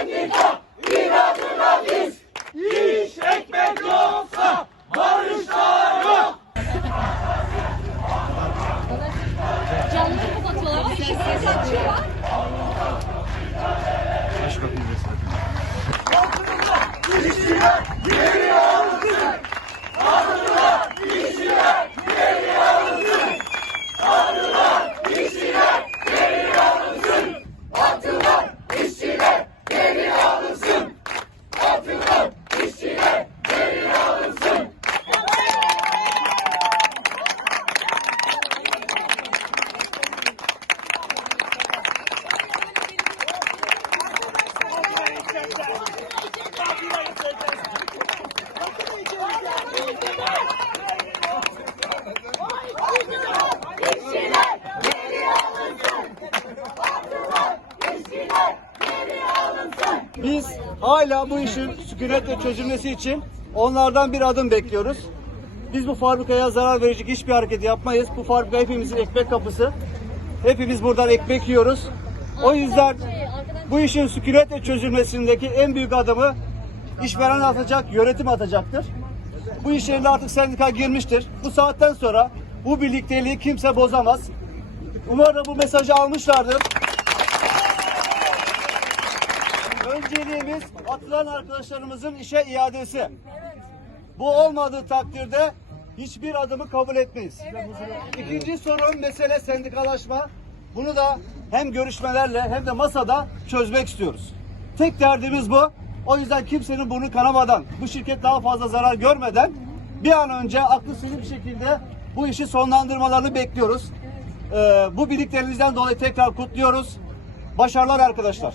Happy Biz hala bu işin sükunetle çözülmesi için onlardan bir adım bekliyoruz. Biz bu fabrikaya zarar verecek hiçbir hareket yapmayız. Bu fabrika hepimizin ekmek kapısı. Hepimiz buradan ekmek yiyoruz. O yüzden bu işin sükunetle çözülmesindeki en büyük adımı işveren atacak, yönetim atacaktır. Bu iş yerine artık sendika girmiştir. Bu saatten sonra bu birlikteliği kimse bozamaz. Umarım bu mesajı almışlardır. Önceliğimiz atılan arkadaşlarımızın işe iadesi. Bu olmadığı takdirde hiçbir adımı kabul etmeyiz. İkinci sorun mesele sendikalaşma. Bunu da hem görüşmelerle hem de masada çözmek istiyoruz. Tek derdimiz bu. O yüzden kimsenin burnu kanamadan, bu şirket daha fazla zarar görmeden bir an önce aklı selim bir şekilde bu işi sonlandırmalarını bekliyoruz. Ee, bu birlikteliğinizden dolayı tekrar kutluyoruz. Başarılar arkadaşlar.